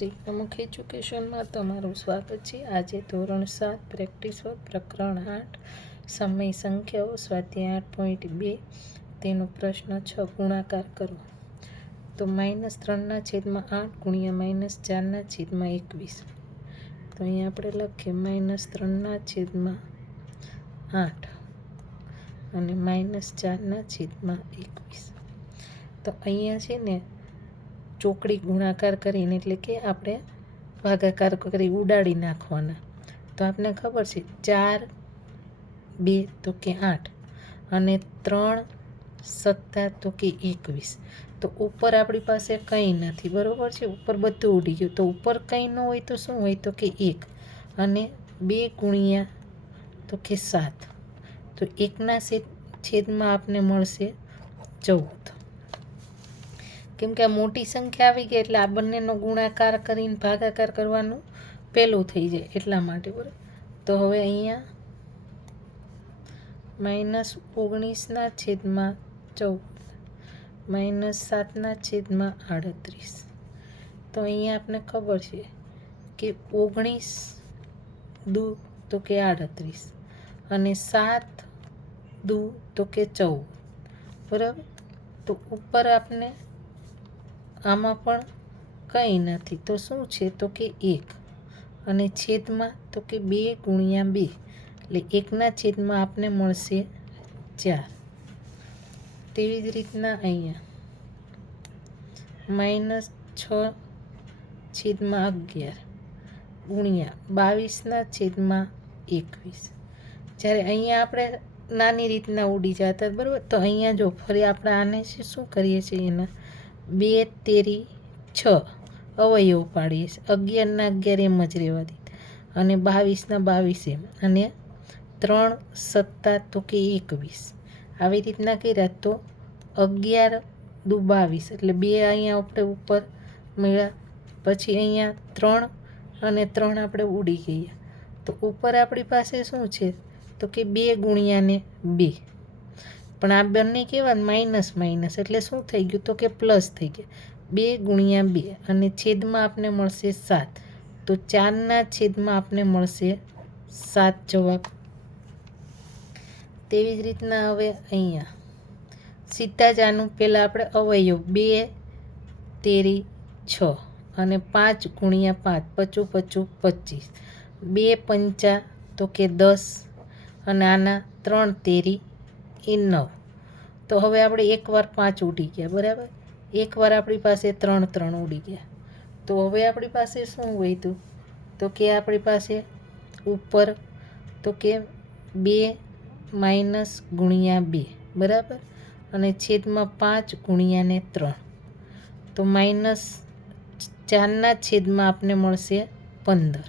શ્રી અમુક એજ્યુકેશનમાં તમારું સ્વાગત છે। આજે ધોરણ 7 પ્રેક્ટિસ વર્ક પ્રકરણ 8 સમય સંખ્યાઓ સ્વાધ્યાય 8.2 તેનો પ્રશ્ન 6 ગુણાકાર કરો। તો -3/8 ગુણ્યા -4/21। તો અહીંયા આપણે લખીએ -3/8 અને -4/21। તો અહીંયા છે ને ચોકડી ગુણાકાર કરીને એટલે કે આપણે ભાગાકાર કરી ઉડાડી નાખવાના। તો આપણને ખબર છે 4 2 તો કે 8 અને 3 7 તો કે 21। તો ઉપર આપણી પાસે કંઈ નથી, બરાબર છે, ઉપર બધું ઉડી ગયું। તો ઉપર કંઈ ન હોય તો શું હોય તો કે 1 અને 2 ગુણ્યા તો કે 7। તો 1ના છેદમાં આપને મળશે 14। કેમ કે આ મોટી સંખ્યા આવી ગઈ એટલે આ બંનેનો ગુણાકાર કરીને ભાગાકાર કરવાનું પહેલું થઈ જાય એટલા માટે, બરાબર। તો હવે અહીંયા -19/14 -7/38। તો અહીંયા આપણે ખબર છે કે 19 દુ તો કે 38 અને 7 દુ તો કે 14, બરાબર। તો ઉપર આપણે આમાં પણ કંઈ નથી તો શું છે તો કે 1 અને છેદમાં તો કે 2 ગુણ્યા 2 એટલે 1ના છેદમાં આપને મળશે 4। તેવી જ રીતના અહીંયા -6/11 ગુણ્યા 22/21। જ્યારે અહીંયા આપણે નાની રીતના ઉડી જતા, બરાબર। તો અહીંયા જો ફરી આપણે આને શું કરીએ છીએ, એના 2 તેરી 6 અવયવ પાડીએ છીએ, 11ના 11 એમ જ રહેવા દીધા અને 22ના 22 એમ, અને 3 7 તો કે 21। આવી રીતના કર્યા તો 11 દુ 22 એટલે 2 અહીંયા આપણે ઉપર મળ્યા, પછી અહીંયા 3 અને 3 આપણે ઉડી ગયા। તો ઉપર આપણી પાસે શું છે તો કે 2 ગુણ્યા ને 2, પણ આ બંને કેવા માઇનસ માઇનસ એટલે શું થઈ ગયું તો કે પ્લસ થઈ ગયા। 2 ગુણ્યા 2 અને છેદમાં આપને મળશે 7। તો 4ના છેદમાં આપને મળશે 7 જવાબ। તેવી જ રીતના હવે અહીંયા સીધા જ આનું પહેલાં આપણે અવયવ 2 તેરી 6 અને 5 ગુણ્યા 5 25 25, 2 પંચા તો કે 10 અને આના 3 તેરી એ 9। તો હવે આપણે એકવાર 5 ઉડી ગયા, બરાબર, એકવાર આપણી પાસે 3 ઉડી ગયા। તો હવે આપણી પાસે શું વધ્યું તો કે આપણી પાસે ઉપર તો કે 2 માઇનસ ગુણ્યા 2, બરાબર, અને છેદમાં 5 ગુણ્યા ને 3। તો -4ના છેદમાં આપને મળશે 15।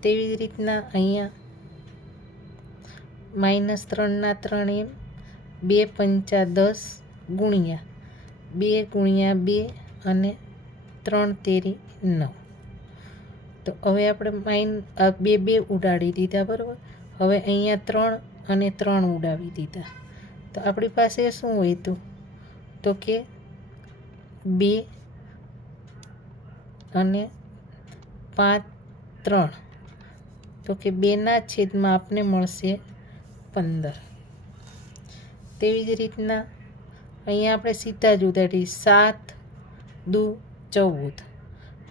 તેવી જ રીતના અહીંયા -3ના 3 એમ, 2 પંચા 10 ગુણ્યા 2 ગુણ્યા 2 અને 3 તેરી 9। તો હવે આપણે બે ઉડાડી દીધા, બરાબર। હવે અહીંયા 3 અને 3 ઉડાવી દીધા। તો આપણી પાસે શું વધ્યું તો કે 2 અને 5 3 તો કે 2ના છેદમાં આપને મળશે 15। તેવી જ રીતના અહીંયા આપણે સીધા જ ઉડાડી 7 દુ 14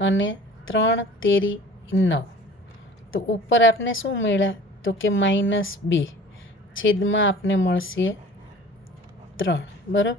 અને 3 તેરી 9। તો ઉપર આપને શું મળ્યા તો કે -2, છેદમાં આપને મળશે 3, બરાબર।